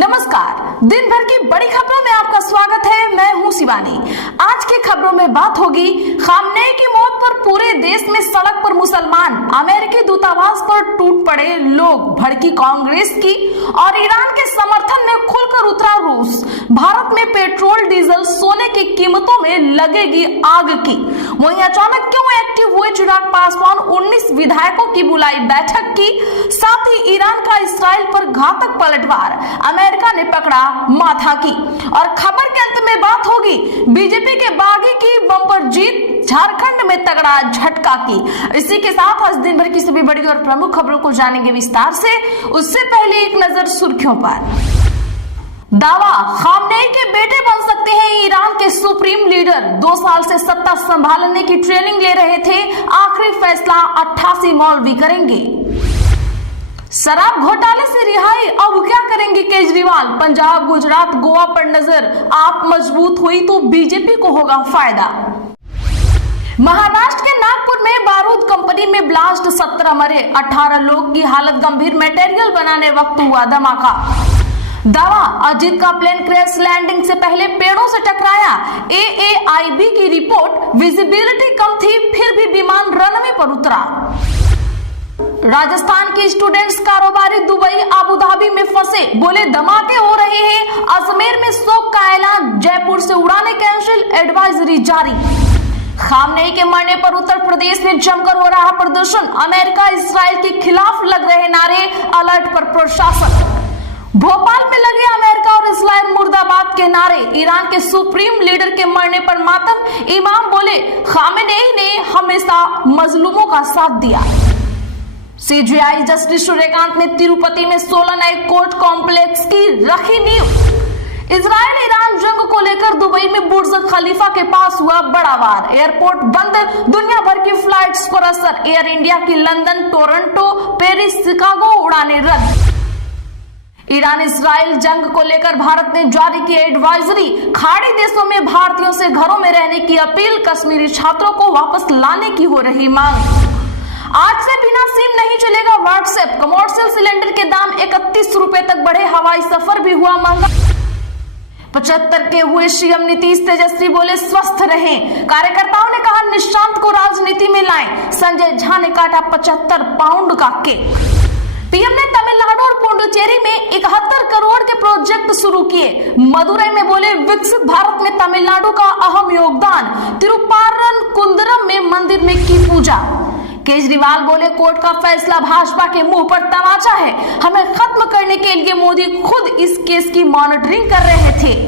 नमस्कार, दिन भर की बड़ी खबरों में आपका स्वागत है। मैं हूं शिवानी। आज की खबरों में बात होगी खामनेई की मौत पर पूरे देश में सड़क पर मुसलमान, अमेरिकी दूतावास पर टूट पड़े लोग, भड़की कांग्रेस की और ईरान के समर्थन में खुलकर उतरा रूस। भारत में पेट्रोल डीजल सोने की कीमतों में लगेगी आग की। वहीं अचानक क्यों एक्टिव हुए चिराग पासवान, 19 विधायकों की बुलाई बैठक की। साथ ही ईरान का इसराइल पर घातक पलटवार, अमेरिका ने पकड़ा माथा की। और खबर के अंत में बात होगी बीजेपी के बागी की बम्पर जीत, झारखंड में तगड़ा झटका की। इसी के साथ आज दिन भर की सभी बड़ी और प्रमुख खबरों को जानेंगे विस्तार से। उससे पहले एक नजर सुर्खियों पर। दावा, खामनेई के बेटे बन सकते हैं ईरान के सुप्रीम लीडर। 2 साल से सत्ता संभालने की ट्रेनिंग ले रहे थे, आखिरी फैसला 88 मौलवी करेंगे। शराब घोटाले से रिहाई, अब क्या करेंगे केजरीवाल। पंजाब, गुजरात, गोवा पर नजर, आप मजबूत हुई तो बीजेपी को होगा फायदा। महाराष्ट्र के नागपुर में बारूद कंपनी में ब्लास्ट, 17 मरे, 18 लोग की हालत गंभीर, मटेरियल बनाने वक्त हुआ धमाका। दावा, अजीत का प्लेन क्रैश लैंडिंग से पहले पेड़ों से टकराया। AAIB की रिपोर्ट, विजिबिलिटी कम थी फिर भी विमान रनवे पर उतरा। राजस्थान की स्टूडेंट्स कारोबारी दुबई, अबू धाबी में फंसे, बोले धमाके हो रहे हैं। अजमेर में शोक का ऐलान, जयपुर से उड़ाने कैंसिल, एडवाइजरी जारी। खामनेई के मरने पर उत्तर प्रदेश में जमकर हो रहा प्रदर्शन, अमेरिका इसराइल के खिलाफ लग रहे नारे, अलर्ट पर प्रशासन। भोपाल में लगे अमेरिका और इसराइल मुर्दाबाद के नारे, ईरान के सुप्रीम लीडर के मरने पर मातम, इमाम बोले खामनेई ने हमेशा मजलूमों का साथ दिया। CJI जस्टिस सूर्यकांत ने तिरुपति में 16 नए कोर्ट कॉम्प्लेक्स की रखी नींव। इजराइल ईरान जंग को लेकर दुबई में बुर्ज खलीफा के पास हुआ बड़ा वार, एयरपोर्ट बंद, दुनिया भर की फ्लाइट्स पर असर। एयर इंडिया की लंदन, टोरंटो, पेरिस, शिकागो उड़ानें रद्द। ईरान इसराइल जंग को लेकर भारत ने जारी की एडवाइजरी, खाड़ी देशों में भारतीयों से घरों में रहने की अपील, कश्मीरी छात्रों को वापस लाने की हो रही मांग। आज से बिना सिम नहीं चलेगा व्हाट्सएप, कमर्शियल सिलेंडर के दाम 31 रुपए तक बढ़े, हवाई सफर भी हुआ महंगा। 75 के हुए सीएम नीतीश, तेजस्वी बोले स्वस्थ रहें। कार्यकर्ताओं ने कहा निशांत को राजनीति में लाएं। संजय झा ने काटा 75 पाउंड का केक। पीएम ने तमिलनाडु और पुडुचेरी में 71 करोड़ के प्रोजेक्ट शुरू किए। मदुरई में बोले विकसित भारत में तमिलनाडु का अहम योगदान। तिरुपारनकुंद्रम में मंदिर में की पूजा। केजरीवाल बोले कोर्ट का फैसला भाजपा के मुंह पर तमाचा है, हमें खत्म करने के लिए मोदी खुद इस केस की मॉनिटरिंग कर रहे थे।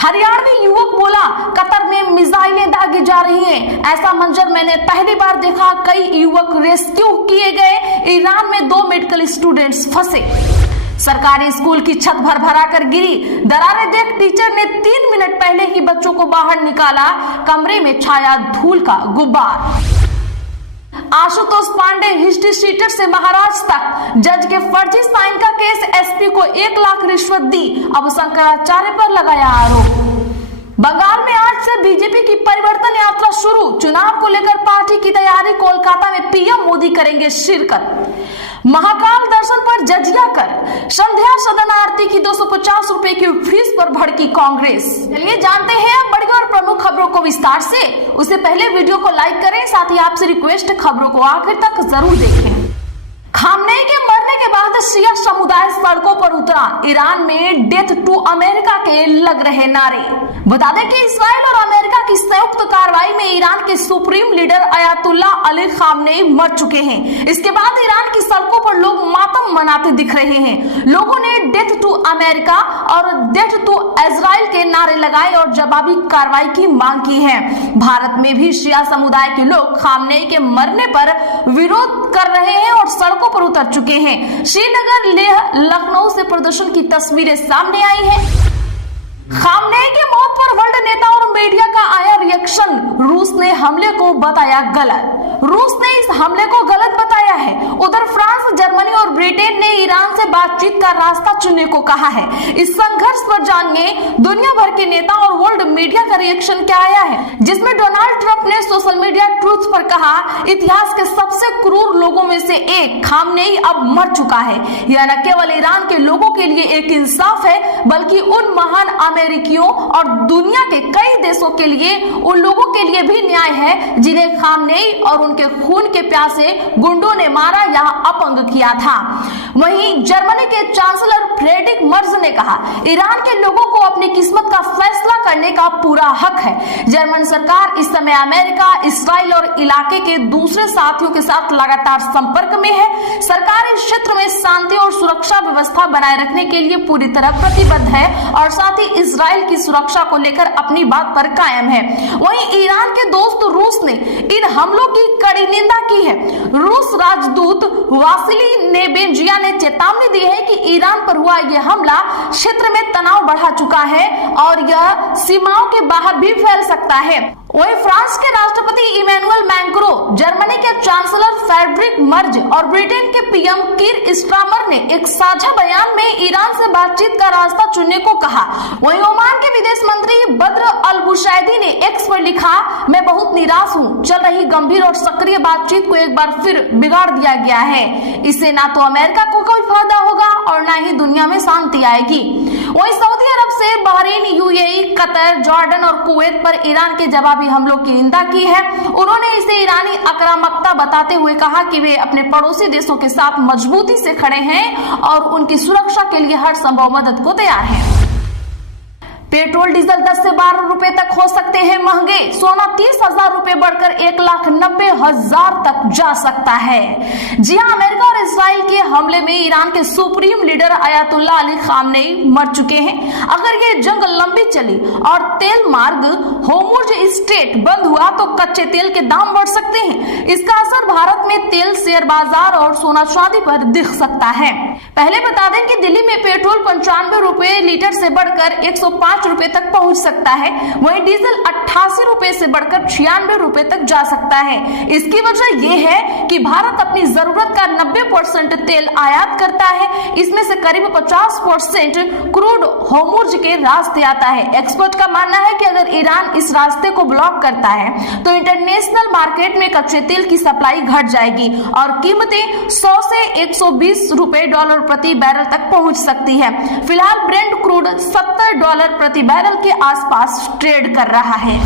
हरियाणवी युवक बोला कतर में मिसाइलें दागी जा रही हैं, ऐसा मंजर मैंने पहली बार देखा। कई युवक रेस्क्यू किए गए, ईरान में 2 मेडिकल स्टूडेंट्स फंसे। सरकारी स्कूल की छत भरभरा कर गिरी, दरारें देख टीचर ने 3 मिनट पहले ही बच्चों को बाहर निकाला, कमरे में छाया धूल का गुब्बार। आशुतोष पांडे हिस्ट्री शीटर से महाराज तक, जज के फर्जी साइन का केस, एसपी को 1 लाख रिश्वत दी, अब शंकराचार्य पर लगाया आरोप। बंगाल में आज से बीजेपी की परिवर्तन यात्रा शुरू, चुनाव को लेकर पार्टी की तैयारी, कोलकाता में पीएम मोदी करेंगे शिरकत। महाकाल दर्शन पर जजिया कर, संध्या सदन आरती की 250 रुपए की फीस पर भड़की कांग्रेस। चलिए जानते हैं अब बड़ी और प्रमुख खबरों को विस्तार से। उससे पहले वीडियो को लाइक करें, साथ ही आपसे रिक्वेस्ट खबरों को आखिर तक जरूर देखें। खामनेई के मरने के बाद शिया समुदाय सड़कों पर उतरा, ईरान में डेथ टू अमेरिका के लग रहे नारे। बता दें कि इसराइल और अमेरिका की संयुक्त कार्रवाई में ईरान के supreme leader Ayatollah Ali Khamenei मर चुके हैं। इसके बाद ईरान की सड़कों पर लोग मातम मनाते दिख रहे हैं। लोगों ने डेथ टू अमेरिका और डेथ टू इजराइल के नारे लगाए और जवाबी कार्रवाई की मांग की है। भारत में भी शिया समुदाय के लोग खामनेई के मरने पर विरोध कर रहे हैं और सड़कों पर उतर चुके हैं। श्रीनगर, लेह, लखनऊ से प्रदर्शन की तस्वीरें सामने आई हैं। खामनेई की मौत पर वर्ल्ड नेता और मीडिया का आया रिएक्शन, रूस ने हमले को बताया गलत। रूस ने इस हमले को गलत बताया है। उधर फ्रांस, जर्मनी और ब्रिटेन ने ईरान से बातचीत का रास्ता चुनने को कहा है। इस संघर्ष पर जानिए दुनिया भर के नेता और वर्ल्ड मीडिया का रिएक्शन क्या आया है, जिसमें डोनाल्ड ट्रंप ने सोशल मीडिया ट्रूथ पर कहा, इतिहास के सबसे क्रूर लोगों में से एक खामनेई अब मर चुका है। यह न केवल ईरान के लोगों के लिए एक इंसाफ है, बल्कि उन महान अमेरिकियों और दुनिया के कई देशों के लिए, उन लोगों के लिए भी न्याय है जिन्हें खामनेई और उनके खून के प्यासे गुंडों ने मारा या अपंग किया था। वहीं जर्मनी के चांसलर फ्रेडरिक मर्ज ने कहा, ईरान के लोगों को अपनी किस्मत का फैसला करने का पूरा हक है। जर्मन सरकार इस समय अमेरिका, इस्राइल और इलाके के दूसरे साथियों के साथ लगातार संपर्क में है। सरकार इस क्षेत्र में शांति और सुरक्षा व्यवस्था बनाए रखने के लिए पूरी तरह प्रतिबद्ध है और साथ ही इजराइल की सुरक्षा को लेकर अपनी बात पर कायम है। वहीं ईरान के दोस्त रूस ने इन हमलों की कड़ी निंदा की है। रूस राजदूत वासिली नेबेंजिया ने चेतावनी दी है कि ईरान पर हुआ यह हमला क्षेत्र में तनाव बढ़ा चुका है और यह सीमाओं के बाहर भी फैल सकता है। वहीं फ्रांस के राष्ट्रपति इमैनुअल मैक्रो, जर्मनी के चांसलर फ्रेडरिक मर्ज और ब्रिटेन के पीएम कीर स्टारमर ने एक साझा बयान में ईरान से बातचीत का रास्ता चुनने को कहा। वहीं ओमान के विदेश मंत्री बद्र अल बुशैदी ने एक्स पर लिखा, मैं बहुत निराश हूँ, चल रही गंभीर और सक्रिय बातचीत को एक बार फिर बिगाड़ दिया गया है। इससे ना तो अमेरिका को कोई फायदा होगा और ना ही दुनिया में शांति आएगी। वहीं सऊदी अरब से बहरीन, यूएई, कतर, जॉर्डन और कुवैत पर ईरान के जवाबी हमलों की निंदा की है। उन्होंने इसे ईरानी आक्रामकता बताते हुए कहा कि वे अपने पड़ोसी देशों के साथ मजबूती से खड़े हैं और उनकी सुरक्षा के लिए हर संभव मदद को तैयार हैं। पेट्रोल डीजल 10 से 12 रुपए तक हो सकते हैं महंगे। सोना 30,000 रुपए बढ़कर 1,90,000 तक जा सकता है। जी हां, अमेरिका और इजराइल के हमले में ईरान के supreme leader Ayatollah Ali Khamenei मर चुके हैं। अगर ये जंग लंबी चली और तेल मार्ग होर्मुज स्ट्रेट बंद हुआ तो कच्चे तेल के दाम बढ़ सकते हैं। इसका असर भारत में तेल, शेयर बाजार और सोना चांदी पर दिख सकता है। पहले बता दें कि दिल्ली में पेट्रोल 95 रुपए लीटर से बढ़कर 105 रुपए तक पहुंच सकता है। वहीं डीजल 88 रुपए से बढ़कर 96 रुपए तक जा सकता है। इसकी वजह यह है कि भारत अपनी जरूरत का 90% तेल आयात करता है। इसमें से करीब 50% क्रूड होर्मुज के रास्ते आता है। एक्सपर्ट का मानना है कि अगर ईरान इस रास्ते को ब्लॉक करता है तो इंटरनेशनल मार्केट में कच्चे तेल की सप्लाई घट जाएगी और कीमतें 100 से 120 रुपए डॉलर प्रति बैरल तक पहुंच सकती है। फिलहाल ब्रेंट क्रूड $70 प्रति बैरल के आसपास ट्रेड कर रहा है।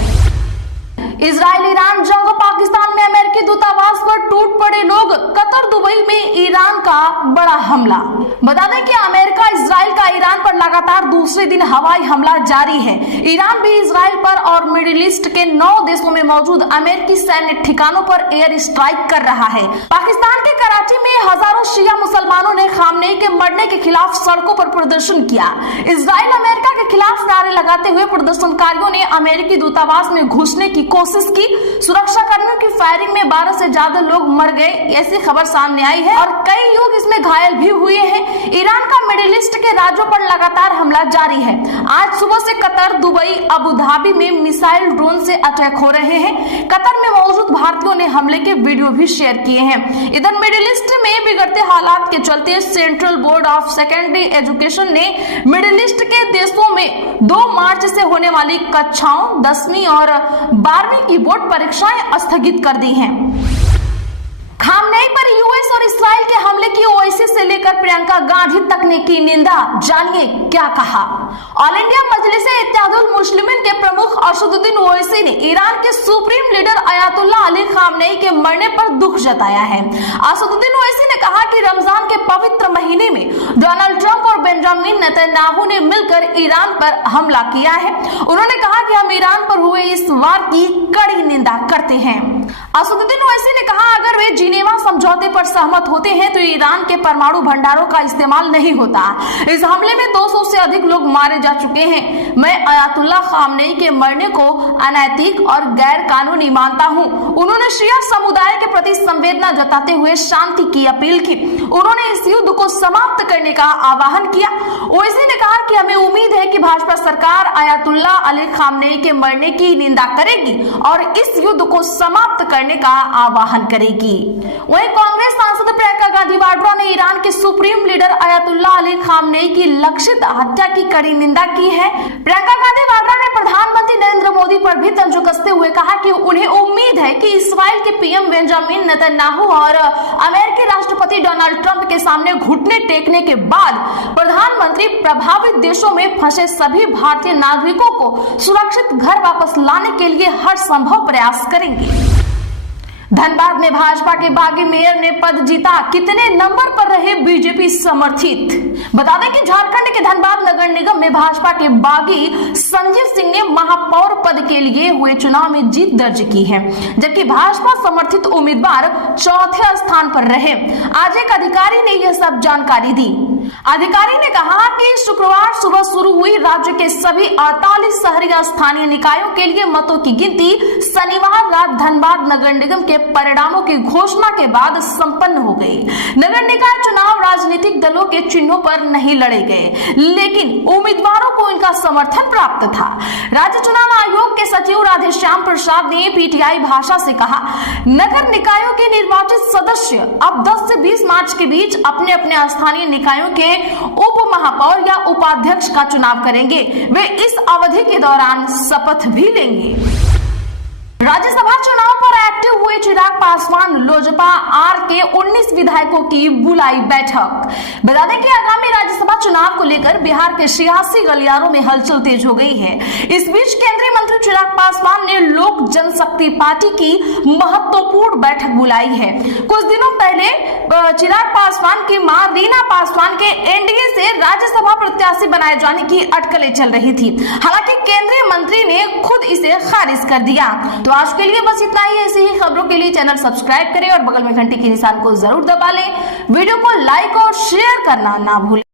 इजराइल ईरान जंग, पाकिस्तान में अमेरिकी दूतावास पर टूट पड़े लोग, कतर, दुबई में ईरान का बड़ा हमला। बता दें कि अमेरिका इजराइल का ईरान पर लगातार दूसरे दिन हवाई हमला जारी है। ईरान भी इजराइल पर और मिडिल ईस्ट के 9 देशों में मौजूद अमेरिकी सैन्य ठिकानों पर एयर स्ट्राइक कर रहा है। पाकिस्तान के कराची में हजारों शिया मुसलमानों ने खामनेई के मरने के खिलाफ सड़कों पर प्रदर्शन किया। इजराइल अमेरिका के खिलाफ नारे लगाते हुए प्रदर्शनकारियों ने अमेरिकी दूतावास में घुसने की कोशिश की। सुरक्षा कर्मियों की फायरिंग में 12 से ज्यादा लोग मर गए, ऐसी खबर सामने आई है और कई लोग इसमें घायल भी हुए हैं। ईरान का मिडिल ईस्ट के राज्यों पर लगातार हमला जारी है। आज सुबह से कतर, दुबई, अबू धाबी में मिसाइल, ड्रोन से अटैक हो रहे हैं। कतर में मौजूद भारतीयों ने हमले के वीडियो भी शेयर किए हैं। इधर मिडिल ईस्ट में बिगड़ते हालात के चलते central board of secondary education ने मिडिल ईस्ट के देशों में 2 मार्च से होने वाली कक्षाओं 10वीं और 12वीं की बोर्ड परीक्षाएं स्थगित कर दी हैं। खामनेई पर यूएस और इस्राइल के हमले की ओवैसी से लेकर प्रियंका गांधी तक ने की निंदा। जानिए क्या कहा। ऑल इंडिया मजलिस-ए-इत्तेहादुल मुस्लिमीन के प्रमुख असदुद्दीन ओवैसी ने ईरान के supreme leader Ayatollah Ali Khamenei के मरने पर दुख जताया है। असदुद्दीन ओवैसी ने कहा कि रमजान के पवित्र महीने में डोनाल्ड ट्रंप और बेंजामिन नेतन्याहू ने मिलकर ईरान पर हमला किया है। उन्होंने कहा कि हम ईरान पर हुए इस वार की कड़ी निंदा करते हैं। असदुद्दीन ओवैसी ने कहा, अगर वे जिनेवा समझौते पर सहमत होते हैं तो ईरान के परमाणु भंडारों का इस्तेमाल नहीं होता। इस हमले में 200 से अधिक लोग मारे जा चुके हैं। मैं अयातुल्लाह खामनेई के मरने को अनैतिक और गैर कानूनी मानता हूं। उन्होंने शिया समुदाय के प्रति संवेदना जताते हुए शांति की अपील की। उन्होंने इस युद्ध को समाप्त करने का आह्वान किया। ओवैसी ने कहा कि हमें उम्मीद है कि भाजपा सरकार आयतुल्ला अली खामनेई के मरने की निंदा करेगी और इस युद्ध को समाप्त करने का आह्वान करेगी। वहीं कांग्रेस सांसद प्रियंका गांधी वाड्रा ने ईरान के supreme leader ayatollah Ali Khamenei की लक्षित हत्या की कड़ी निंदा की है। प्रियंका गांधी वाड्रा ने प्रधानमंत्री नरेंद्र मोदी पर भी तंज कसते हुए कहा कि उन्हें उम्मीद है कि इस्राइल के पीएम बेंजामिन नेतन्याहू और अमेरिकी राष्ट्रपति डोनाल्ड ट्रंप के सामने घुटने टेकने के बाद प्रधानमंत्री प्रभावित देशों में फंसे सभी भारतीय नागरिकों को सुरक्षित घर वापस लाने के लिए हर संभव प्रयास करेंगे। धनबाद में भाजपा के बागी मेयर ने पद जीता, कितने नंबर पर रहे बीजेपी समर्थित। बता दें कि झारखंड के धनबाद नगर निगम में भाजपा के बागी संजीव सिंह ने महापौर पद के लिए हुए चुनाव में जीत दर्ज की है, जबकि भाजपा समर्थित उम्मीदवार चौथे स्थान पर रहे। आज एक अधिकारी ने यह सब जानकारी दी। अधिकारी ने कहा कि शुक्रवार सुबह शुरू हुई राज्य के सभी 48 शहरी स्थानीय निकायों के लिए मतों की गिनती शनिवार रात धनबाद नगर निगम के परिणामों की घोषणा के बाद संपन्न हो गई। नगर निकाय चुनाव राजनीतिक दलों के चिन्हों पर नहीं लड़े गए, लेकिन उम्मीदवारों को इनका समर्थन प्राप्त था। राज्य चुनाव आयोग के सचिव राधेश्याम प्रसाद ने पीटीआई भाषा से कहा, नगर निकायों के निर्वाचित सदस्य अब 10 से 20 मार्च के बीच अपने अपने स्थानीय निकायों के उप महापौर या उपाध्यक्ष का चुनाव करेंगे। वे इस अवधि के दौरान शपथ भी लेंगे। राज्यसभा चुनाव पर एक्टिव हुए चिराग पासवान लोजपा आर के 19 विधायकों की बुलाई बैठक। बता दें कि आगामी राज्यसभा चुनाव को लेकर बिहार के 86 गलियारों में हलचल तेज हो गई है। इस बीच केंद्रीय मंत्री चिराग पासवान ने लोक जनशक्ति पार्टी की महत्वपूर्ण बैठक बुलाई है। कुछ दिनों पहले चिराग पासवान की मां रीना पासवान के एनडीए से राज्यसभा प्रत्याशी बनाए जाने की अटकलें चल रही थी। हालांकि केंद्रीय मंत्री ने खुद इसे खारिज कर दिया। तो आज के लिए बस इतना ही। ऐसी ही खबरों के लिए चैनल सब्सक्राइब करें और बगल में घंटी के निशान को जरूर दबा लें। वीडियो को लाइक और शेयर करना ना भूलें।